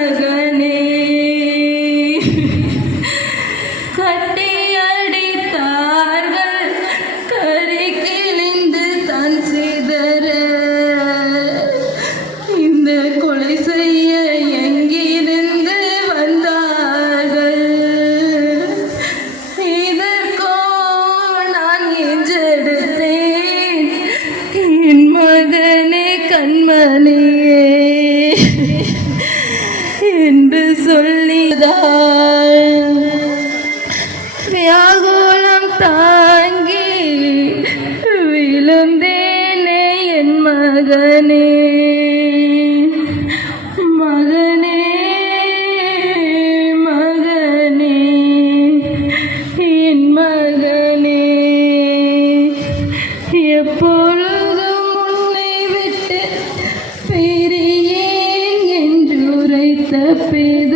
மகனே கட்டி அடித்தார்கள் கரை கிழிந்து தான் சிதற இந்த கொலை செய்ய எங்கிருந்து வந்தார்கள் இதற்கோ நான் என்றெடுத்தேன் என் மகனே கண்மணியே என்று சொல்லிதாள் வியாகுலம் தாங்கி விழுந்தேனே என் மகனே மகனே மகனே என் மகனே எப்பொழுதும் உன்னை விட்டு பிரியேன் என்று உரைத்த பேத